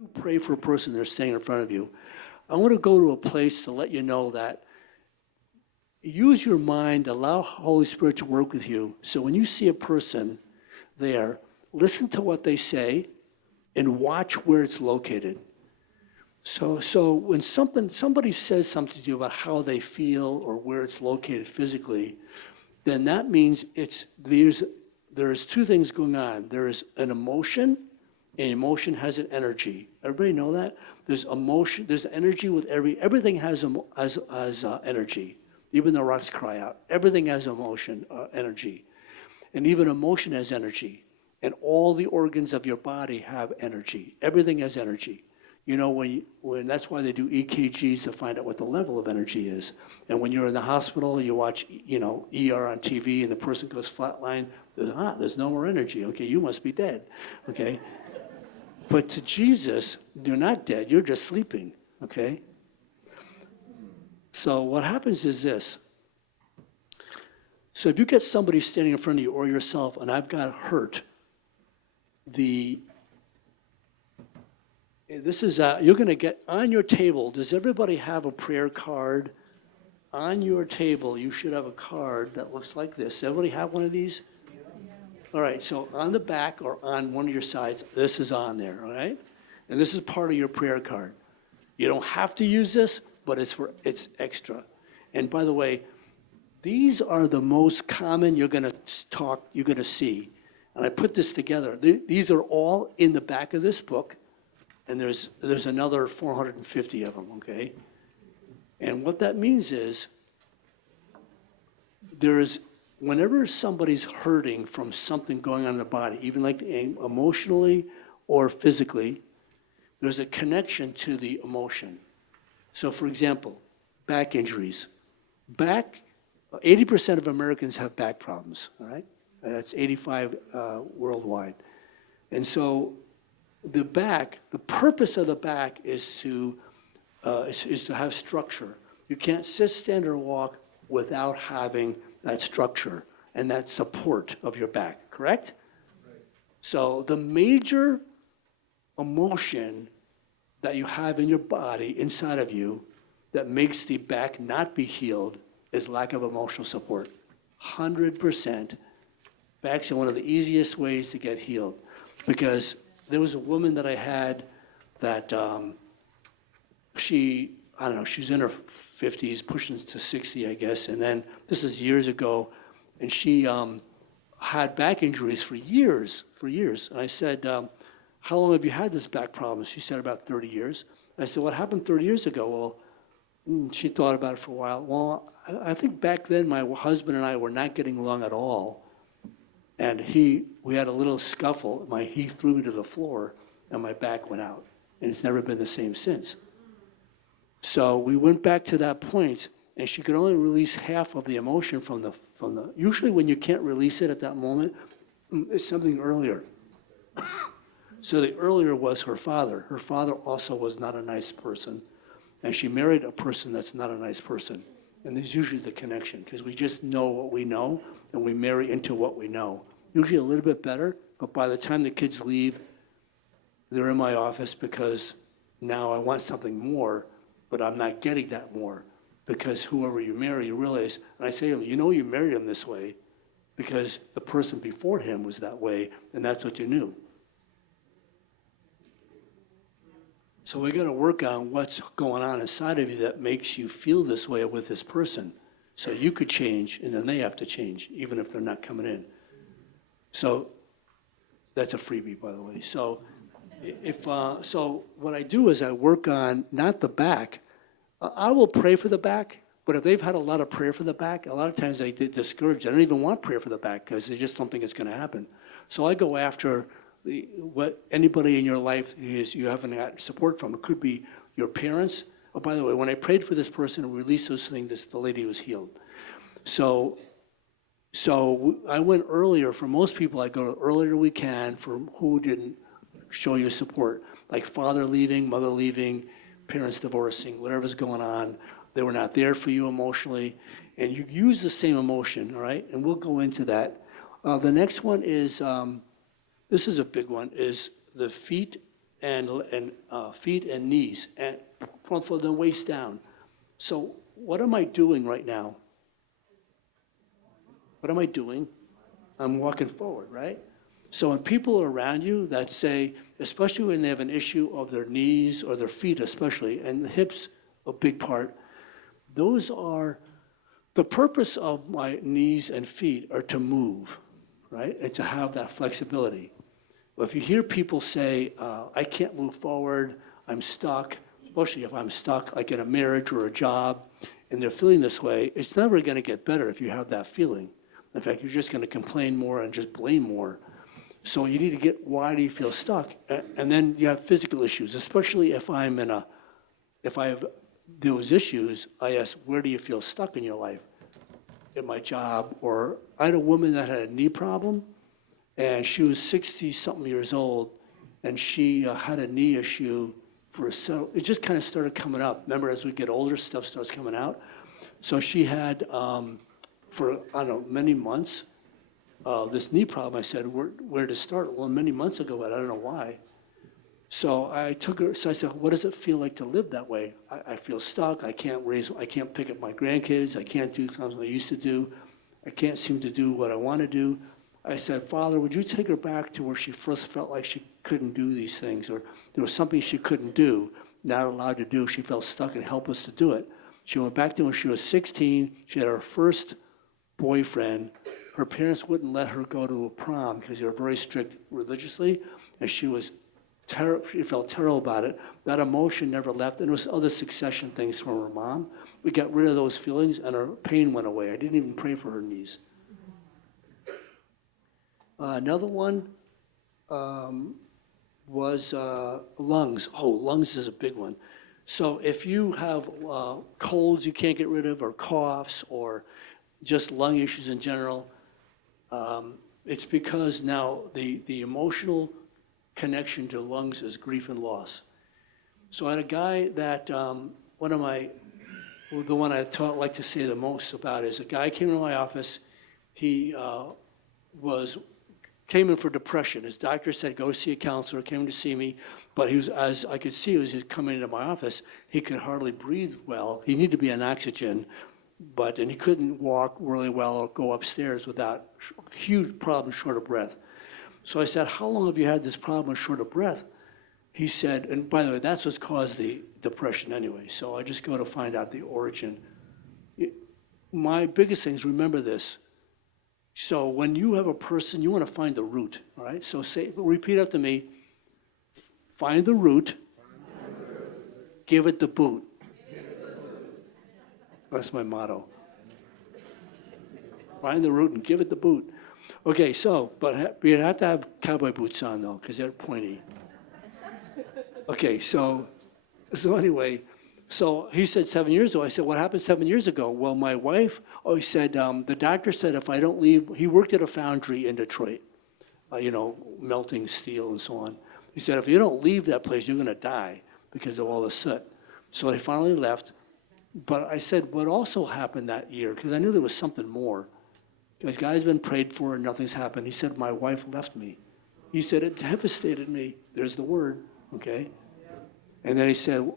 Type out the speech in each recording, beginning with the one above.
You pray for a person that's standing in front of you. I want to go to a place to let you know that use your mind, allow Holy Spirit to work with you. So when you see a person there, listen to what they say and watch where it's located. So when somebody says something to you about how they feel or where it's located physically, then that means there's two things going on. There's an emotion, and emotion has an energy. Everybody know that? There's emotion, there's energy with everything has energy. Even the rocks cry out. Everything has emotion, energy. And even emotion has energy. And all the organs of your body have energy. Everything has energy. You know, when that's why they do EKGs to find out what the level of energy is. And when you're in the hospital, you watch, ER on TV, and the person goes flatline. There's no more energy. Okay, you must be dead. Okay, but to Jesus, you're not dead. You're just sleeping. Okay. So what happens is this. So if you get somebody standing in front of you or yourself, and I've got hurt, you're going to get on your table. Does everybody have a prayer card? On your table, you should have a card that looks like this. Everybody have one of these? All right, so on the back or on one of your sides, this is on there, all right? And this is part of your prayer card. You don't have to use this, but it's extra. And by the way, these are the most common you're going to see. And I put this together. These are all in the back of this book. And there's another 450 of them, okay? And what that means is whenever somebody's hurting from something going on in the body, even like emotionally or physically, there's a connection to the emotion. So for example, back injuries. 80% of Americans have back problems, all right? That's 85 worldwide. And so the purpose of the back is to have structure. You can't sit, stand, or walk without having that structure and that support of your back, correct? Right. So the major emotion that you have in your body, inside of you, that makes the back not be healed is lack of emotional support. 100%. Back's one of the easiest ways to get healed, because there was a woman that I had that she's in her 50s, pushing to 60, I guess, and then this is years ago, and she had back injuries for years. And I said, how long have you had this back problem? She said, about 30 years. I said, what happened 30 years ago? Well, she thought about it for a while. Well, I think back then my husband and I were not getting along at all. And we had a little scuffle. He threw me to the floor, and my back went out. And it's never been the same since. So we went back to that point, and she could only release half of the emotion from the. Usually when you can't release it at that moment, it's something earlier. So the earlier was her father. Her father also was not a nice person. And she married a person that's not a nice person. And there's usually the connection, because we just know what we know, and we marry into what we know. Usually a little bit better, but by the time the kids leave, they're in my office because now I want something more, but I'm not getting that more, because whoever you marry, you realize, and I say to them, you married him this way because the person before him was that way, and that's what you knew. So we got to work on what's going on inside of you that makes you feel this way with this person. So you could change, and then they have to change, even if they're not coming in. So that's a freebie, by the way. So so what I do is I work on not the back. I will pray for the back, but if they've had a lot of prayer for the back, a lot of times they get discouraged. I don't even want prayer for the back because they just don't think it's going to happen. So I go after what anybody in your life is you haven't got support from. It could be your parents. Oh, by the way, when I prayed for this person and released those things, the lady was healed. So I went earlier. For most people, I go earlier we can for who didn't show you support, like father leaving, mother leaving, parents divorcing, whatever's going on. They were not there for you emotionally, and you use the same emotion, all right? And we'll go into that. The next one is, this is a big one, is the feet and feet and knees, and from the waist down. So what am I doing right now? What am I doing? I'm walking forward, right? So when people are around you that say, especially when they have an issue of their knees or their feet especially, and the hips, a big part, those are, the purpose of my knees and feet are to move, right? And to have that flexibility. But if you hear people say, I can't move forward, I'm stuck, especially if I'm stuck like in a marriage or a job, and they're feeling this way, it's never gonna get better if you have that feeling. In fact, you're just gonna complain more and just blame more. So you need to get, why do you feel stuck? And then you have physical issues, especially if if I have those issues, I ask, where do you feel stuck in your life? In my job, or I had a woman that had a knee problem, and she was 60-something years old, and she had a knee issue it just kind of started coming up. Remember, as we get older, stuff starts coming out. So she had, for, I don't know, many months, this knee problem. I said, where to start? Well, many months ago, but I don't know why. So I took her, so I said, what does it feel like to live that way? I feel stuck, I can't pick up my grandkids, I can't do things I used to do, I can't seem to do what I want to do. I said, Father, would you take her back to where she first felt like she couldn't do these things, or there was something she couldn't do, not allowed to do, she felt stuck, and help us to do it. She went back to when she was 16, she had her first boyfriend. Her parents wouldn't let her go to a prom because they were very strict religiously, and she felt terrible about it. That emotion never left, and there was other succession things from her mom. We got rid of those feelings, and her pain went away. I didn't even pray for her knees. Another one was lungs. Oh, lungs is a big one. So if you have colds you can't get rid of, or coughs, or just lung issues in general, it's because now the emotional connection to lungs is grief and loss. So I had a guy that, the one I like to say the most about is a guy came to my office. He came in for depression. His doctor said, go see a counselor, came to see me, but he was, as I could see, as he was coming into my office, he could hardly breathe well. He needed to be on oxygen, and he couldn't walk really well or go upstairs without huge problems, short of breath. So I said, how long have you had this problem, short of breath? He said, and by the way, that's what's caused the depression anyway, so I just go to find out the origin. My biggest thing is, remember this. So when you have a person, you want to find the root, all right? So repeat after me. Find the root, give it the boot. That's my motto. Find the root and give it the boot. Okay, so, but you have to have cowboy boots on though, because they're pointy. Okay, so anyway, so he said 7 years ago. I said, what happened 7 years ago? Well, my wife, he said, the doctor said if I don't leave, he worked at a foundry in Detroit, melting steel and so on. He said, if you don't leave that place, you're gonna die because of all the soot. So he finally left. But I said, what also happened that year, because I knew there was something more. This guy's been prayed for and nothing's happened. He said, my wife left me. He said, it devastated me. There's the word, okay? And then he said,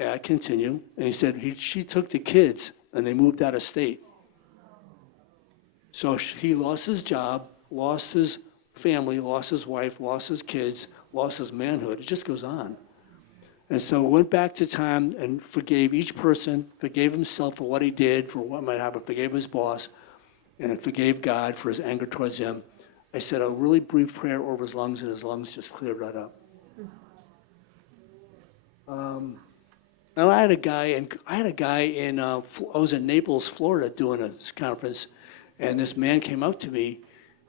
I continue. And he said, she took the kids and they moved out of state. So he lost his job, lost his family, lost his wife, lost his kids, lost his manhood. It just goes on. And so went back to time and forgave each person, forgave himself for what he did, for what might happen, forgave his boss, and forgave God for his anger towards him. I said a really brief prayer over his lungs, and his lungs just cleared right up. Now I had a guy in, I was in Naples, Florida, doing a conference, and this man came up to me.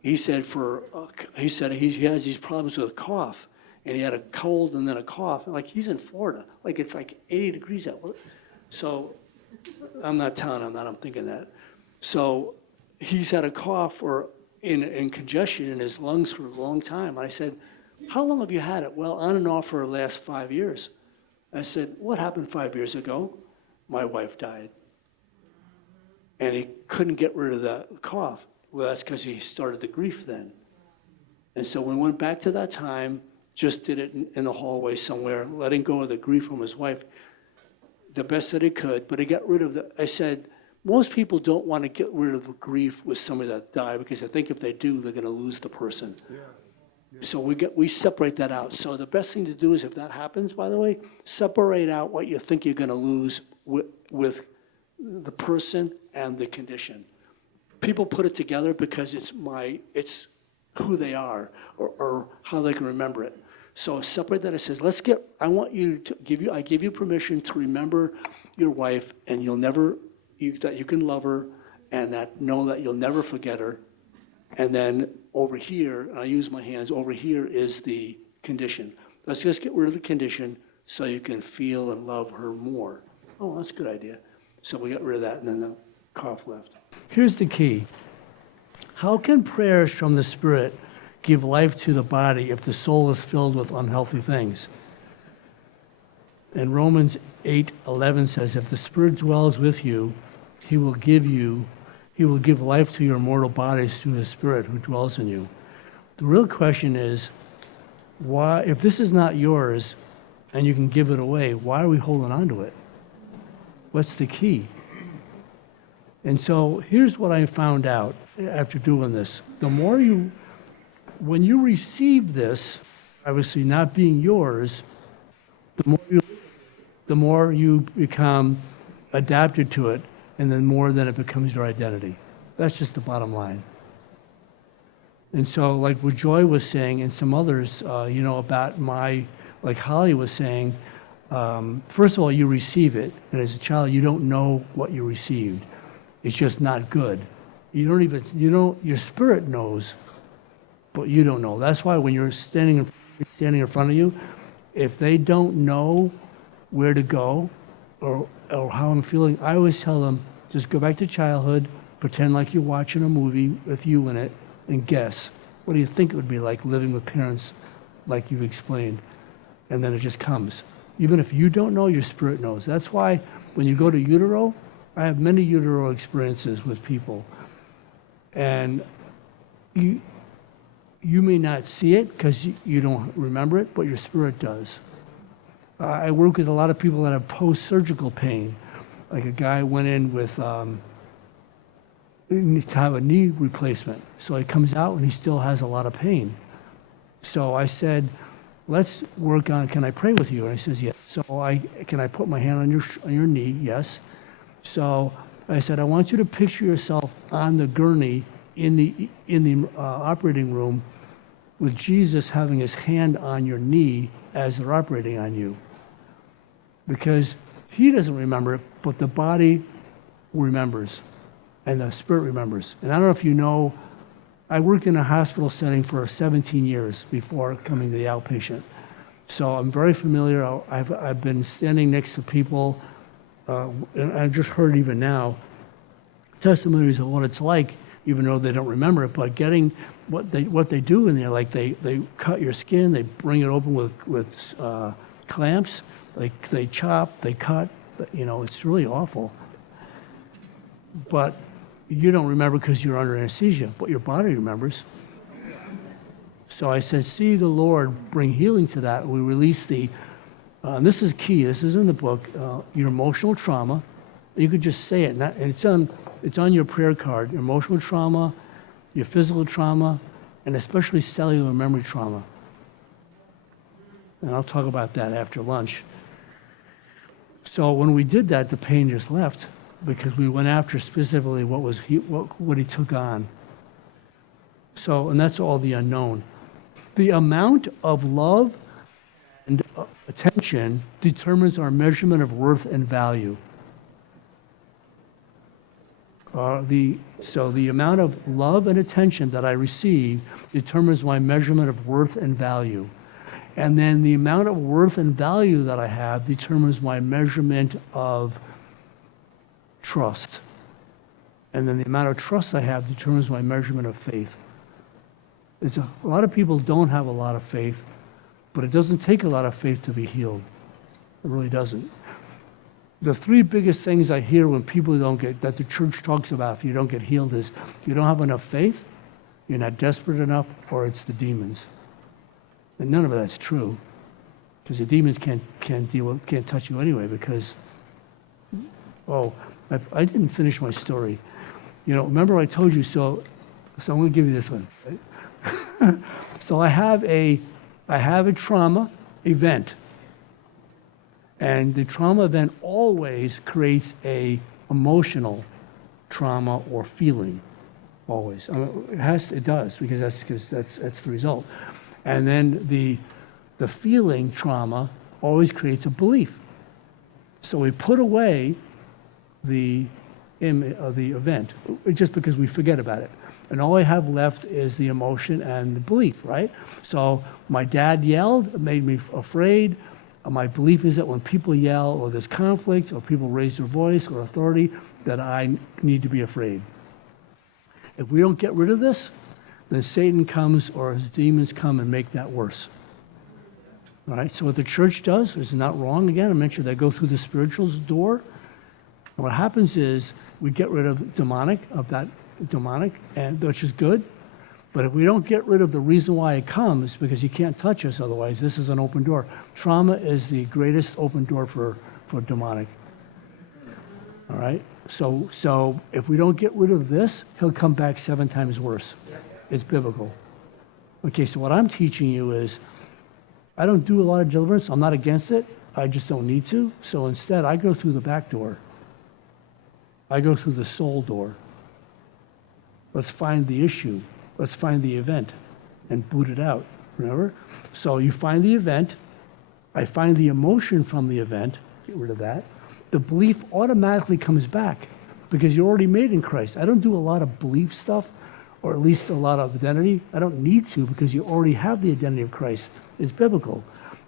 He said he has these problems with a cough, and he had a cold and then a cough. Like, he's in Florida, like it's like 80 degrees out. So I'm not telling him that, I'm thinking that. So he's had a cough or in congestion in his lungs for a long time. I said, how long have you had it? Well, on and off for the last 5 years. I said, what happened 5 years ago? My wife died. And he couldn't get rid of the cough. Well, that's because he started the grief then. And so we went back to that time, just did it in the hallway somewhere, letting go of the grief from his wife the best that he could, but he got rid of I said, most people don't want to get rid of the grief with somebody that died because they think if they do, they're going to lose the person. So we separate that out. So the best thing to do is, if that happens, by the way, separate out what you think you're going to lose with the person and the condition. People put it together because it's who they are or how they can remember it. So separate that. It says, I give you permission to remember your wife, and that you can love her, and know that you'll never forget her. And then over here, and I use my hands, over here is the condition. Let's just get rid of the condition so you can feel and love her more. Oh, that's a good idea. So we got rid of that, and then the cough left. Here's the key. How can prayers from the Spirit give life to the body if the soul is filled with unhealthy things? And Romans 8:11 says, if the Spirit dwells with you, he will give life to your mortal bodies through the Spirit who dwells in you. The real question is, why, if this is not yours and you can give it away, why are we holding on to it? What's the key? And so here's what I found out after doing this. When you receive this, obviously not being yours, the more you become adapted to it, and then more than it becomes your identity. That's just the bottom line. And so, like what Joy was saying, and some others, about like Holly was saying, first of all, you receive it, and as a child, you don't know what you received. It's just not good. Your spirit knows, but you don't know. That's why when you're standing in front of you, if they don't know where to go or how I'm feeling, I always tell them, just go back to childhood, pretend like you're watching a movie with you in it, and guess. What do you think it would be like living with parents like you've explained? And then it just comes. Even if you don't know, your spirit knows. That's why when you go to utero, I have many utero experiences with people. And you may not see it because you don't remember it, but your spirit does. I work with a lot of people that have post-surgical pain. Like a guy went in with to have a knee replacement. So he comes out and he still has a lot of pain. So I said, let's work on, can I pray with you? And he says, yes. So can I put my hand on your knee? Yes. So I said, I want you to picture yourself on the gurney in the operating room with Jesus having his hand on your knee as they're operating on you. Because he doesn't remember it, but the body remembers and the spirit remembers. And I don't know if you know, I worked in a hospital setting for 17 years before coming to the outpatient. So I'm very familiar. I've been standing next to people, and I've just heard even now testimonies of what it's like, even though they don't remember it, but getting what they do in there, like they cut your skin, they bring it open with clamps, they chop, they cut, it's really awful. But you don't remember because you're under anesthesia, but your body remembers. So I said, see the Lord bring healing to that. We release and this is key, this is in the book, your emotional trauma. You could just say it, and it's on your prayer card. Your emotional trauma, your physical trauma, and especially cellular memory trauma. And I'll talk about that after lunch. So when we did that, the pain just left because we went after specifically what he took on. So, and that's all the unknown. The amount of love and attention determines our measurement of worth and value. So the amount of love and attention that I receive determines my measurement of worth and value. And then the amount of worth and value that I have determines my measurement of trust. And then the amount of trust I have determines my measurement of faith. A lot of people don't have a lot of faith, but it doesn't take a lot of faith to be healed. It really doesn't. The three biggest things I hear when people that the church talks about if you don't get healed is you don't have enough faith, you're not desperate enough, or it's the demons. And none of that's true, because the demons can't touch you anyway, because, I didn't finish my story. Remember I told you, so I'm going to give you this one. Right? So I have a trauma event, and the trauma event always creates a emotional trauma or feeling, always. It does, because that's the result. And then the feeling trauma always creates a belief. So we put away the event just because we forget about it. And all I have left is the emotion and the belief, right? So my dad yelled, it made me afraid. My belief is that when people yell or there's conflict or people raise their voice or authority, that I need to be afraid. If we don't get rid of this, then Satan comes or his demons come and make that worse. All right, so what the church does is not wrong. Again, I mentioned they go through the spiritual's door. And what happens is we get rid of that demonic, and which is good. But if we don't get rid of the reason why it comes, because you can't touch us otherwise, this is an open door. Trauma is the greatest open door for demonic. All right? So if we don't get rid of this, he'll come back 7 times worse. It's biblical. Okay, so what I'm teaching you is, I don't do a lot of deliverance. I'm not against it. I just don't need to. So instead, I go through the back door. I go through the soul door. Let's find the issue. Let's find the event and boot it out. Remember? So you find the event. I find the emotion from the event. Get rid of that. The belief automatically comes back because you're already made in Christ. I don't do a lot of belief stuff, or at least a lot of identity. I don't need to, because you already have the identity of Christ. It's biblical.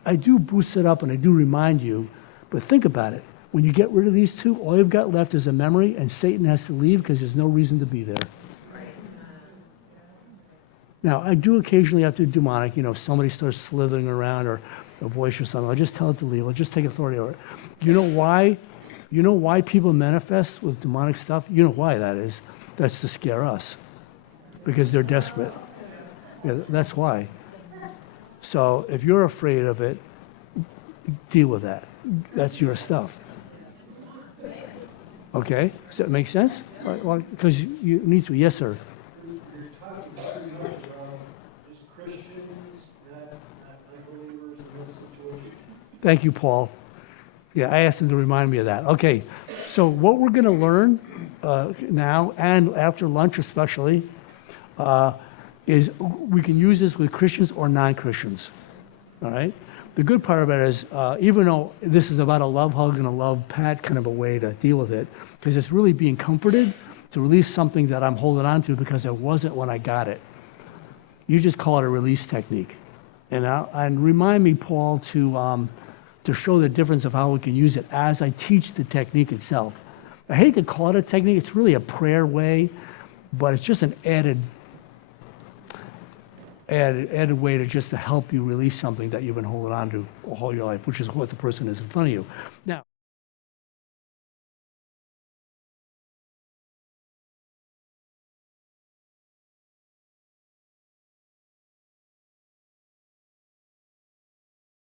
I do boost it up and I do remind you, but think about it. When you get rid of these two, all you've got left is a memory, and Satan has to leave because there's no reason to be there. Now, I do occasionally have to do demonic. If somebody starts slithering around or a voice or something, I'll just tell it to leave. I'll just take authority over it. You know why people manifest with demonic stuff? You know why that is. That's to scare us, because they're desperate. Yeah, that's why. So if you're afraid of it, deal with that. That's your stuff. Okay? Does that make sense? Well, because you need to. Yes, sir. You're talking just Christians, not unbelievers in this situation. Thank you, Paul. Yeah, I asked him to remind me of that. Okay, so what we're going to learn now and after lunch especially is we can use this with Christians or non-Christians, all right? The good part about it is even though this is about a love hug and a love pat kind of a way to deal with it, because it's really being comforted to release something that I'm holding on to because it wasn't when I got it. You just call it a release technique. And remind me, Paul, to show the difference of how we can use it as I teach the technique itself. I hate to call it a technique. It's really a prayer way, but it's just an added way to help you release something that you've been holding on to all your life, which is what the person is in front of you. Now,